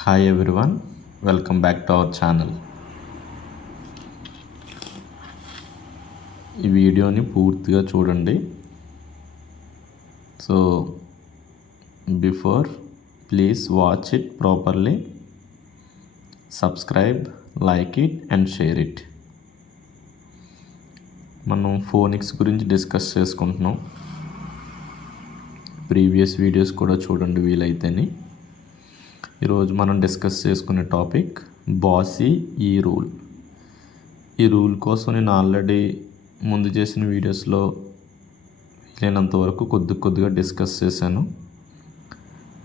Hi everyone, welcome back to our channel. ఈ వీడియోని పూర్తిగా చూడండి. So before please watch it properly, subscribe, like it and share it. మనం phonics గురించి discuss చేసుకుంటున్నాం. ప్రీవియస్ వీడియోస్ కూడా చూడండి వీలైతేని. ఈరోజు మనం డిస్కస్ చేసుకునే టాపిక్ బాసీ ఈ రూల్. ఈ రూల్ కోసం నేను ఆల్రెడీ ముందు చేసిన వీడియోస్లో వీలైనంత వరకు కొద్దిగా డిస్కస్ చేశాను.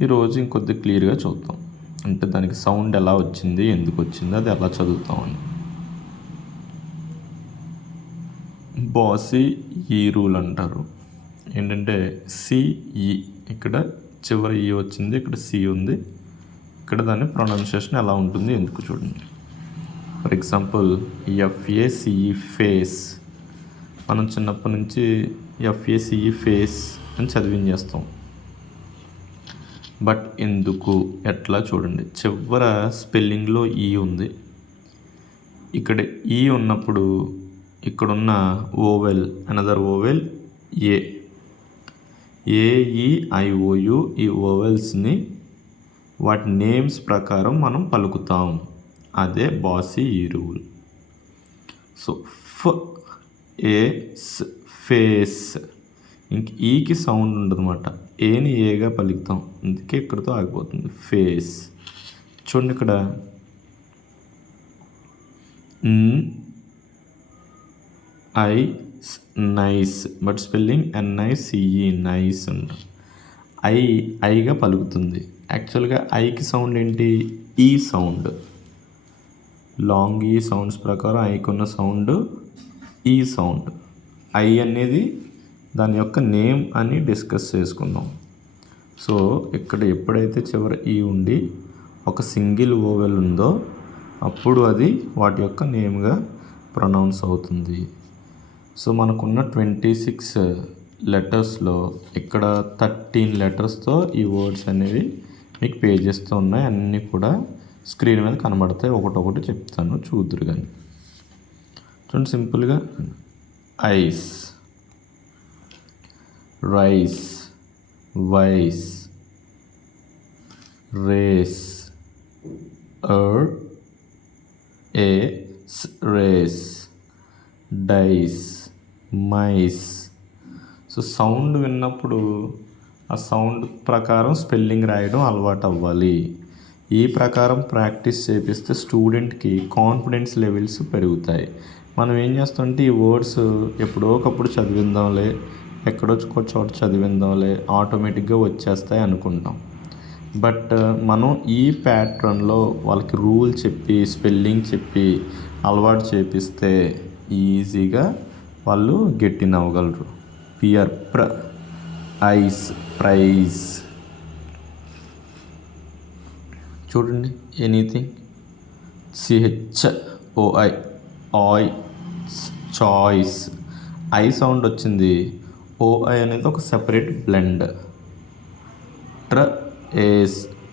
ఈరోజు ఇంకొద్ది క్లియర్గా చూద్దాం. అంటే దానికి సౌండ్ ఎలా వచ్చింది, ఎందుకు వచ్చింది, అది ఎలా చదువుతామని. బాసీ ఈ రూల్ అంటారు. ఏంటంటే సిఈ, ఇక్కడ చివరి ఈ వచ్చింది, ఇక్కడ సి ఉంది. ఇక్కడ దాని ప్రొనౌన్సియేషన్ ఎలా ఉంటుంది ఎందుకు చూడండి. For example F A C E face. మనం చిన్నప్పటి నుంచి ఎఫ్ఏసిఈ ఫేస్ అని చదివించేస్తాం. బట్ ఎందుకు, ఎట్లా చూడండి. చివర స్పెల్లింగ్లో ఈ ఉంది. ఇక్కడ ఈ ఉన్నప్పుడు ఇక్కడున్న ఓవెల్, అనదర్ ఓవెల్ ఏఈఐఓయు, ఈ ఓవెల్స్ని వాటి నేమ్స్ ప్రకారం మనం పలుకుతాం. అదే బాసీ ఈ రూల్. సో ఫేస్, ఇంక ఈకి సౌండ్ ఉండదన్నమాట. ఏని ఏగా పలుకుతాం, అందుకే ఇక్కడితో ఆగిపోతుంది ఫేస్. చూడండి ఇక్కడ I nice, but spelling N I C E, nice ఉంటుంది. ఐగా పలుకుతుంది. యాక్చువల్గా ఐకి సౌండ్ ఏంటి, ఈ సౌండ్. లాంగ్ ఈ సౌండ్స్ ప్రకారం ఐకి ఉన్న సౌండ్ ఈ సౌండ్. ఐ అనేది దాని యొక్క నేమ్ అని డిస్కస్ చేసుకుందాం. సో ఇక్కడ ఎప్పుడైతే చివర ఈ ఉండి ఒక సింగిల్ ఓవెల్ ఉందో అప్పుడు అది వాటి యొక్క నేమ్గా ప్రొనౌన్స్ అవుతుంది. సో మనకున్న 26 లెటర్స్లో ఇక్కడ 13 లెటర్స్తో ఈ వర్డ్స్ అనేవి మీకు పేజెస్తో ఉన్నాయి. అన్నీ కూడా స్క్రీన్ మీద కనబడతాయి. ఒకటొకటి చెప్తాను, చూద్దురు కానీ. చూడండి సింపుల్గా ice, rice, vice, race, race, dice, mice. So sound విన్నప్పుడు ఆ సౌండ్ ప్రకారం స్పెల్లింగ్ రాయడం అలవాటు అవ్వాలి. ఈ ప్రకారం ప్రాక్టీస్ చేపిస్తే స్టూడెంట్కి కాన్ఫిడెన్స్ లెవెల్స్ పెరుగుతాయి. మనం ఏం చేస్తామంటే ఈ వర్డ్స్ ఎప్పుడో ఒకప్పుడు చదివిందాంలే, ఎక్కడో చోట చదివిందాంలే, ఆటోమేటిక్గా వచ్చేస్తాయి అనుకుంటాం. బట్ మనం ఈ ప్యాటర్న్లో వాళ్ళకి రూల్ చెప్పి, స్పెల్లింగ్ చెప్పి అలవాటు చేపిస్తే ఈజీగా వాళ్ళు గెట్టిన్ అవ్వగలరు. Pier, ice, prize. చూడండి anything, C, H, choice. I sound వచ్చింది, ఓఐ అనేది ఒక separate blend.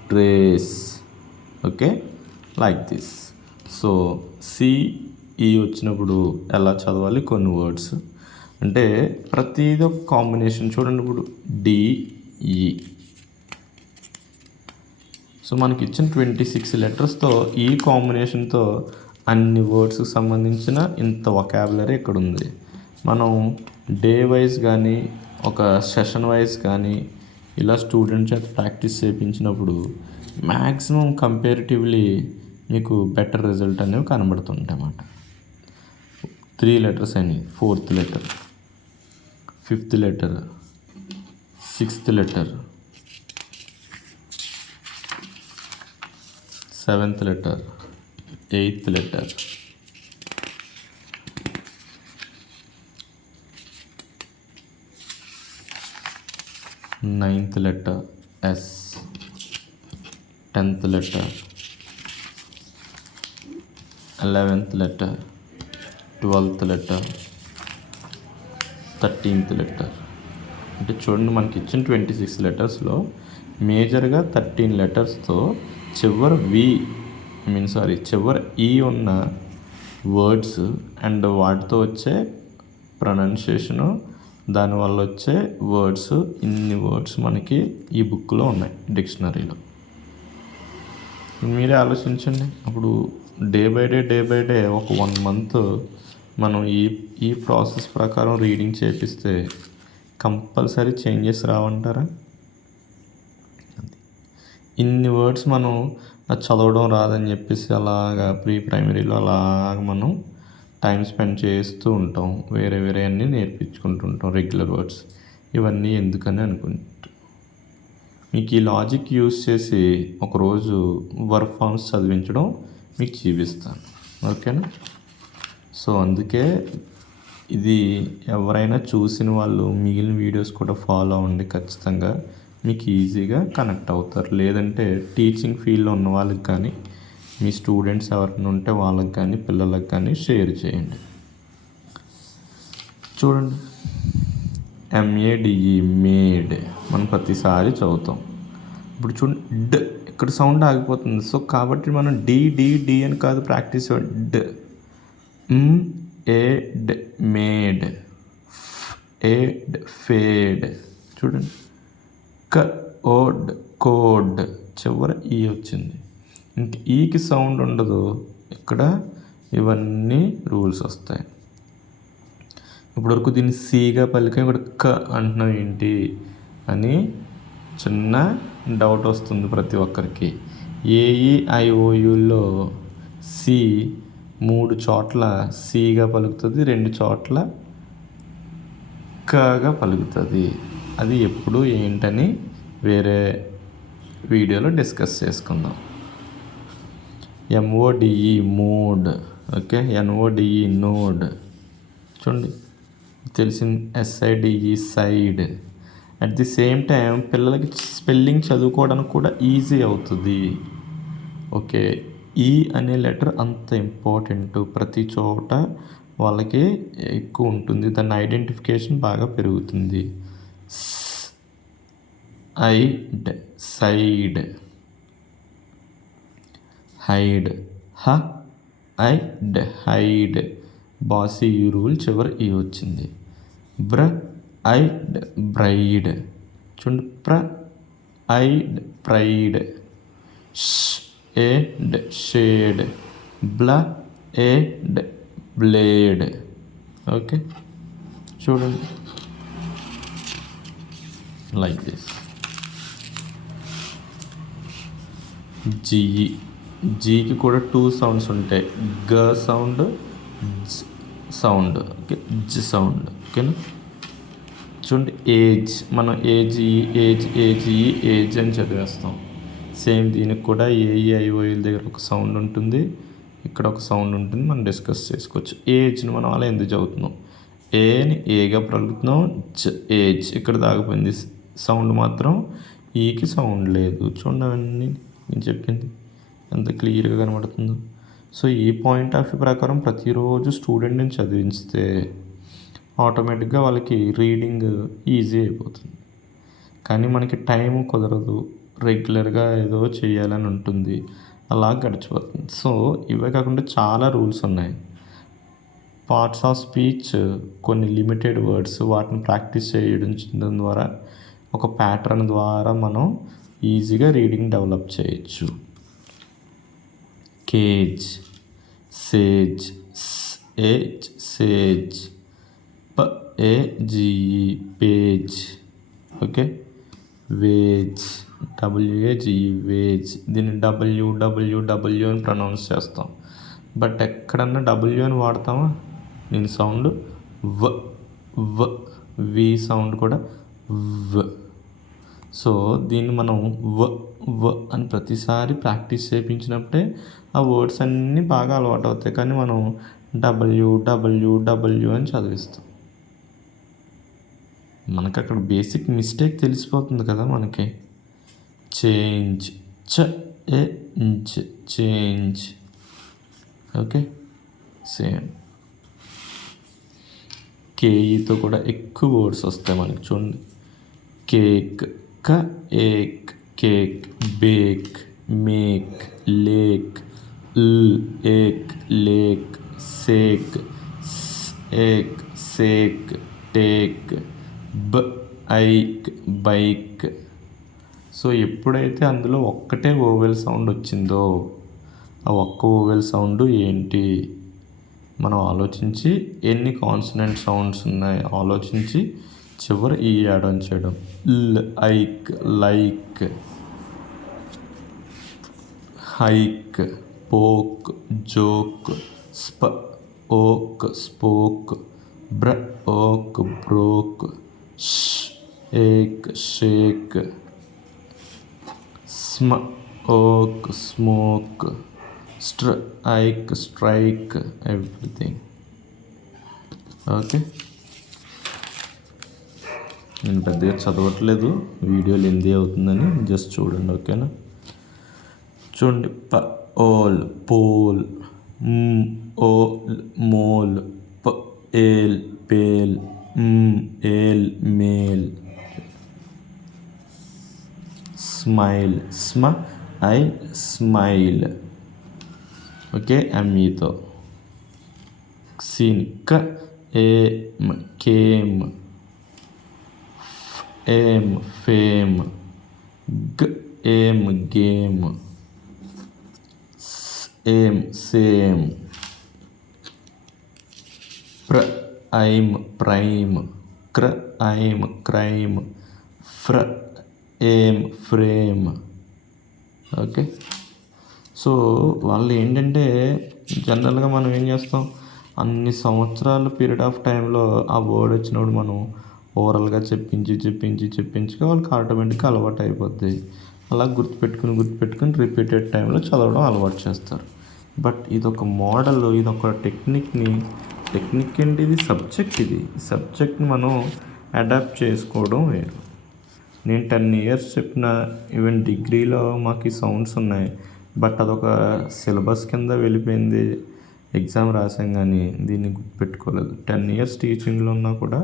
Trace, okay, like this. So C వచ్చినప్పుడు ఎలా చదవాలి, కొన్ని వర్డ్స్ అంటే ప్రతిదీ ఒక కాంబినేషన్. చూడండి ఇప్పుడు డిఈ. సో మనకి ఇచ్చిన 26 లెటర్స్తో ఈ కాంబినేషన్తో అన్ని వర్డ్స్కి సంబంధించిన ఇంత వొకాబులరీ ఇక్కడ ఉంది. మనం డే వైజ్ కానీ ఒక సెషన్ వైజ్ కానీ ఇలా స్టూడెంట్ చేత ప్రాక్టీస్ చేయించినప్పుడు మ్యాక్సిమం కంపేరిటివ్లీ మీకు బెటర్ రిజల్ట్ అనేవి కనబడుతుంటాయి అన్నమాట. 3 లెటర్స్ అని, 4th letter, 5th letter, 6th letter, 7th letter, 8th letter, 9th letter S, 10th letter, 11th letter, 12th letter, 13th letter. అంటే చూడండి మనకి ఇచ్చిన 26 లెటర్స్లో మేజర్గా 13 లెటర్స్తో చివర చివర ఈ ఉన్న వర్డ్స్ అండ్ వాటితో వచ్చే ప్రొనౌన్సియేషను, దానివల్ల వచ్చే వర్డ్స్, ఇన్ని వర్డ్స్ మనకి ఈ బుక్లో ఉన్నాయి డిక్షనరీలో. మీరే ఆలోచించండి. అప్పుడు డే బై డే ఒక 1 month మనం ఈ ప్రాసెస్ ప్రకారం రీడింగ్ చేపిస్తే కంపల్సరీ చేంజెస్ రావంటారా? ఇన్ని వర్డ్స్ మనం చదవడం రాదని చెప్పేసి అలాగా ప్రైమరీలో అలాగ మనం టైం స్పెండ్ చేస్తూ ఉంటాం, వేరే అన్నీ నేర్పించుకుంటుంటాం రెగ్యులర్ వర్డ్స్. ఇవన్నీ ఎందుకని అనుకుంటాం. మీకు ఈ లాజిక్ యూజ్ చేసి ఒకరోజు వర్క్ ఫార్మ్స్ చదివించడం మీకు చూపిస్తాను, ఓకేనా? సో అందుకే ఇది ఎవరైనా చూసిన వాళ్ళు మిగిలిన వీడియోస్ కూడా ఫాలో అవ్వండి, ఖచ్చితంగా మీకు ఈజీగా కనెక్ట్ అవుతారు. లేదంటే టీచింగ్ ఫీల్డ్లో ఉన్న వాళ్ళకి కానీ, మీ స్టూడెంట్స్ ఎవరైనా ఉంటే వాళ్ళకి కానీ, పిల్లలకు కానీ షేర్ చేయండి. చూడండి, MADE మేడ్ మనం ప్రతిసారి చదువుతాం. ఇప్పుడు చూడండి, డ్ ఇక్కడ సౌండ్ ఆగిపోతుంది. సో కాబట్టి మనం డి అని కాదు ప్రాక్టీస్. ఏడ్ మేడ్, ఏడ్ ఫేడ్. చూడండి, కోడ్ చివర ఈ వచ్చింది. ఇంక ఈకి సౌండ్ ఉండదు ఇక్కడ. ఇవన్నీ రూల్స్ వస్తాయి. ఇప్పటివరకు దీన్ని సీగా పలిక, ఇక్కడ క అంటున్నాం ఏంటి అని చిన్న డౌట్ వస్తుంది ప్రతి ఒక్కరికి. AEIOUలో సి 3 చోట్ల సిగా పలుకుతుంది, 2 చోట్ల కగా పలుకుతుంది. అది ఎప్పుడు ఏంటని వేరే వీడియోలో డిస్కస్ చేసుకుందాం. MODE mode, okay. NODE node. చూడండి తెలిసింది. SIDE side. At the same time పిల్లలకి స్పెల్లింగ్ చదువుకోవడానికి కూడా ఈజీ అవుతుంది, ఓకే. ఈ అనే లెటర్ అంత ఇంపార్టెంట్, ప్రతి చోట వాళ్ళకి ఎక్కువ ఉంటుంది, దాని ఐడెంటిఫికేషన్ బాగా పెరుగుతుంది. Ide side, hide hide. బాసీ ఈ రూల్ చివరి ఈ వచ్చింది. Ide bride. చూడండి, ide pride. Ade shade, ade blade, okay. చూడండి లైక్ దిస్. జీకి కూడా 2 సౌండ్స్ ఉంటాయి, గ సౌండ్, సౌండ్, ఓకే, జ సౌండ్, ఓకేనా. చూడండి, ఏజ్, మనం ఏజ్ అని చదివేస్తాం. సేమ్ దీనికి కూడా AEIOUల దగ్గర ఒక సౌండ్ ఉంటుంది, ఇక్కడ ఒక సౌండ్ ఉంటుంది, మనం డిస్కస్ చేసుకోవచ్చు. ఏజ్ని మనం అలా ఎందుకు చదువుతున్నాం? ఏని ఏగా పలుకుతున్నాం, ఏజ్ ఇక్కడ దాగిపోయింది. సౌండ్ మాత్రం ఈకి సౌండ్ లేదు. చూడండి అవన్నీ నేను చెప్పింది ఎంత క్లియర్గా కనబడుతుందో. సో ఈ పాయింట్ ఆఫ్ వ్యూ ప్రకారం ప్రతిరోజు స్టూడెంట్ని చదివిస్తే ఆటోమేటిక్గా వాళ్ళకి రీడింగ్ ఈజీ అయిపోతుంది. కానీ మనకి టైం కుదరదు, రెగ్యులర్గా ఏదో చేయాలని ఉంటుంది, అలా గడిచిపోతుంది. సో ఇవే కాకుండా చాలా రూల్స్ ఉన్నాయి. పార్ట్స్ ఆఫ్ స్పీచ్, కొన్ని లిమిటెడ్ వర్డ్స్, వాటిని ప్రాక్టీస్ చేయడం ద్వారా ఒక ప్యాటర్న్ ద్వారా మనం ఈజీగా రీడింగ్ డెవలప్ చేయొచ్చు. Cage, sage, sage, PAGE page, okay. Wage, WAGE wage. దీన్ని WWW అని ప్రొనౌన్స్ చేస్తాం, బట్ ఎక్కడన్నా W అని వాడతామా? దీని సౌండ్ వి సౌండ్ కూడా వ్. సో దీన్ని మనం అని ప్రతిసారి ప్రాక్టీస్ చేయించినప్పుడే ఆ వర్డ్స్ అన్నీ బాగా అలవాటు అవుతాయి. కానీ మనం WWW అని చదివిస్తాం. మనకు అక్కడ బేసిక్ మిస్టేక్ తెలిసిపోతుంది కదా మనకి. Change, change, okay. సేమ్ కేఈతో కూడా ఎక్కువ వర్డ్స్ వస్తాయి మనకి. చూడండి, cake, cake, bake, make, lake, ache, lake, sake, ache, sake, take, ike, bike. So ఎప్పుడైతే అందులో ఒక్కటే ఓవెల్ సౌండ్ వచ్చిందో ఆ ఒక్క ఓవెల్ సౌండ్ ఏంటి మనం ఆలోచించి ఎన్ని కాన్సనెంట్ సౌండ్స్ ఉన్నాయి ఆలోచించి చివరి ఈ యాడ్ ఆన్ చేయడం. ఐక్, లైక్, హైక్, పోక్, జోక్, ఓక్, స్పోక్, ఓక్, బ్రోక్, ఏక్, షేక్, ఓక్, స్మోక్, ఐక్, స్ట్రైక్, ఎవ్రీథింగ్. ఓకే, నేను పెద్దగా చదవట్లేదు, వీడియో లెంతీ అవుతుందని జస్ట్ చూడండి. ఓకేనా, చూడండి. Ole, pole, ole, mole, ale, pale, ale, male, smile, smile. Okay, అమ్మీతో scene, aim, came, aim, fame, aim, game, aim, same, ime, prime, ime, crime, aim, frame. Okay, so వాళ్ళు ఏంటంటే జనరల్గా మనం ఏం చేస్తాం, అన్ని సంవత్సరాల పీరియడ్ ఆఫ్ టైంలో ఆ వర్డ్ వచ్చినప్పుడు మనం ఓవరాల్గా చెప్పించి వాళ్ళకి ఆటోమేటిక్గా అలవాటు అయిపోద్ది. అలా గుర్తుపెట్టుకుని రిపీటెడ్ టైంలో చదవడం అలవాటు చేస్తారు. బట్ ఇదొక మోడల్, ఇదొక టెక్నిక్ ఏంటి, ఇది సబ్జెక్ట్ని మనం అడాప్ట్ చేసుకోవడం వేరు. నేను 10 years చెప్పిన, ఈవెన్ డిగ్రీలో మాకు ఈ సౌండ్స్ ఉన్నాయి, బట్ అదొక సిలబస్ కింద వెళ్ళిపోయింది, ఎగ్జామ్ రాసాం కానీ దీన్ని గుర్తుపెట్టుకోలేదు. 10 years టీచింగ్లో ఉన్నా కూడా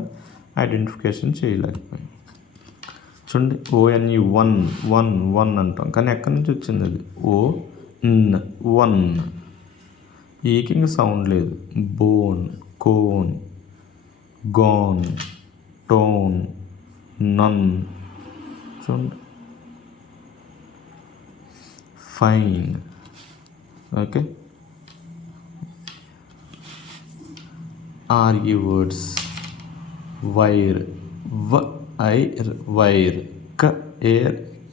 ఐడెంటిఫికేషన్ చేయలేకపోయాం. చూడండి, ONE, వన్ అంటాం, కానీ ఎక్కడి నుంచి వచ్చింది అది, వన్. ఈకి ఇంక సౌండ్ లేదు. Bone, cone, gone, tone, nun. చూడండి, fine. Okay, R E words, wire, wire,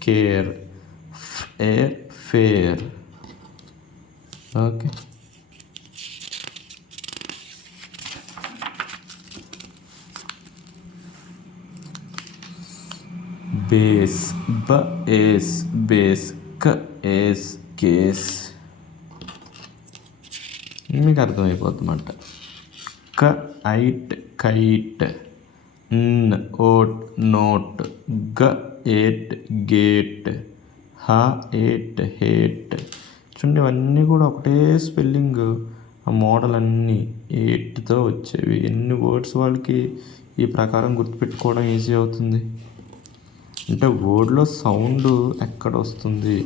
care, fare. Okay, base, base, case. మీకు అర్థమైపోతుందన్నమాట. Kite, oat, note, gate, hate. చూడండి, ఇవన్నీ కూడా ఒకటే స్పెల్లింగ్. ఆ మోడల్ అన్నీ 8తో వచ్చేవి. ఎన్ని వర్డ్స్ వాళ్ళకి ఈ ప్రకారం గుర్తుపెట్టుకోవడం ఈజీ అవుతుంది. అంటే వర్డ్లో సౌండ్ ఎక్కడ వస్తుంది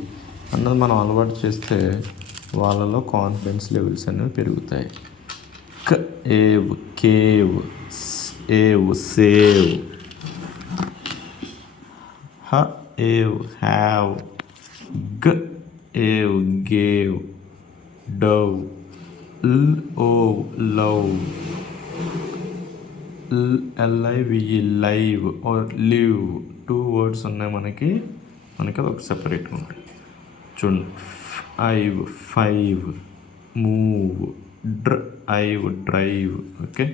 అన్నది మనం అలవాటు చేస్తే వాళ్ళలో కాన్ఫిడెన్స్ లెవెల్స్ అనేవి పెరుగుతాయి. Cave, save, have, gave, Dove, love, live or live. 2 words ఉన్నాయి మనకి అది ఒక సెపరేట్గా ఉంటుంది. చూడండి, ఫైవ్, మూవ్, డ్రైవ్. ఓకే,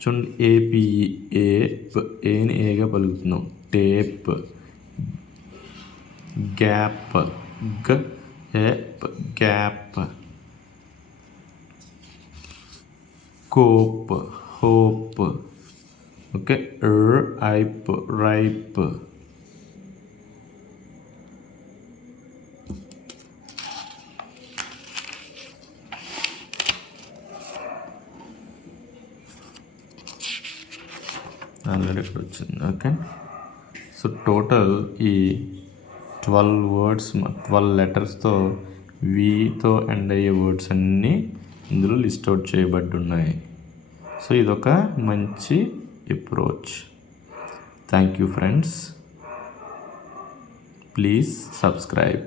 చూడండి, ఏని ఏగా పలుకుతున్నాం. Tape, gap, gap, cope, hope. Okay, ripe. Already ఇక్కడ వచ్చింది. ఓకే, సో టోటల్ ఈ 12 వర్డ్స్ 12 లెటర్స్తో వీతో ఎండ్ అయ్యే వర్డ్స్ అన్నీ ఇందులో లిస్ట్ అవుట్ చేయబడి ఉన్నాయి. సో ఇదొక మంచి approach. Thank you friends. Please subscribe.